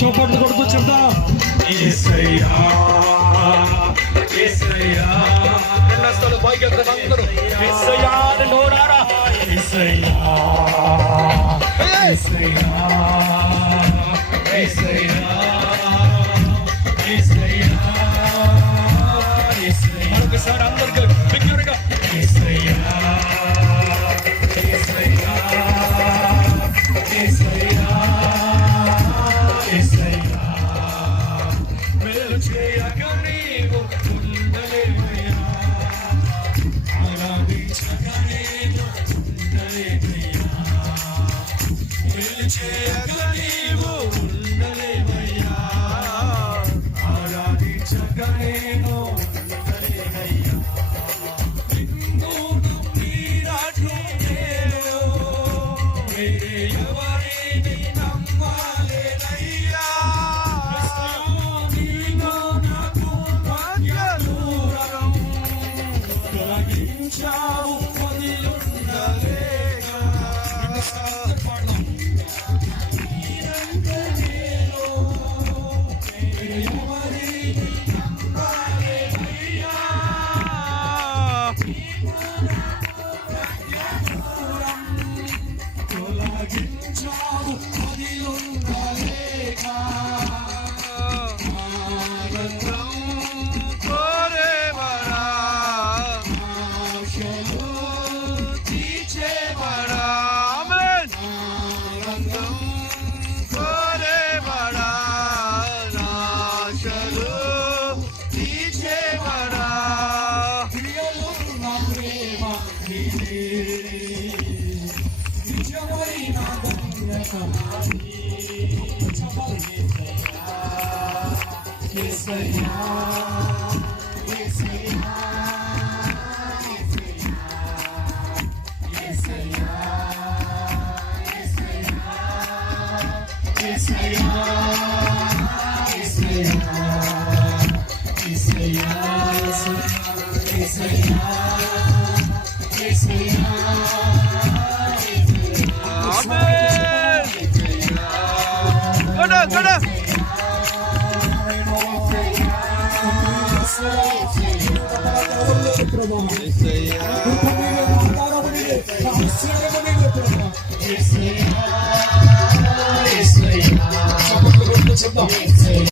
చప్పట్లు కొడుతూ చెప్తాను యేసయ్యా యేసయ్యా రెండస్తలు పైకి ఎత్తండి అందరూ యేసయ్యా అని నోరారా యేసయ్యా యేసయ్యా యేసయ్యా యేసయ్యా యేసయ్యా మరొకసారి అందరికీ బిగ్గరగా యేసయ్యా యేసయ్యా యేసయ్యా యేసయ్యా మేలు చేయక నీవు ఉండలేవయ్యా ఆరాధించక నీవు ఉండలేవయ్యా మేలు చేయక నీవు ఉండలేవయ్యా ఆరాధించక నీవు ఉండలేవయ్యా నిన్ను నమ్మినట్లు నేను వేరే ఎవరిని నమ్మాలేనయ్యా నీలో నాకు మధ్య దూరం తొలగించావు వదిలుండలేక తొలగించావు వదిలుండలేక ఆనందం కోరేవరా ఆశలు తీర్చేవరా ఆమేన్ ఆనందం కోరేవరా ఆశలు తీర్చేవరా ప్రియలు నా ప్రేమ నీదే నిజమైన ధన్యతనాని యేసయ్యా యేసయ్యా యేసయ్యా యేసయ్యా యేసయ్యా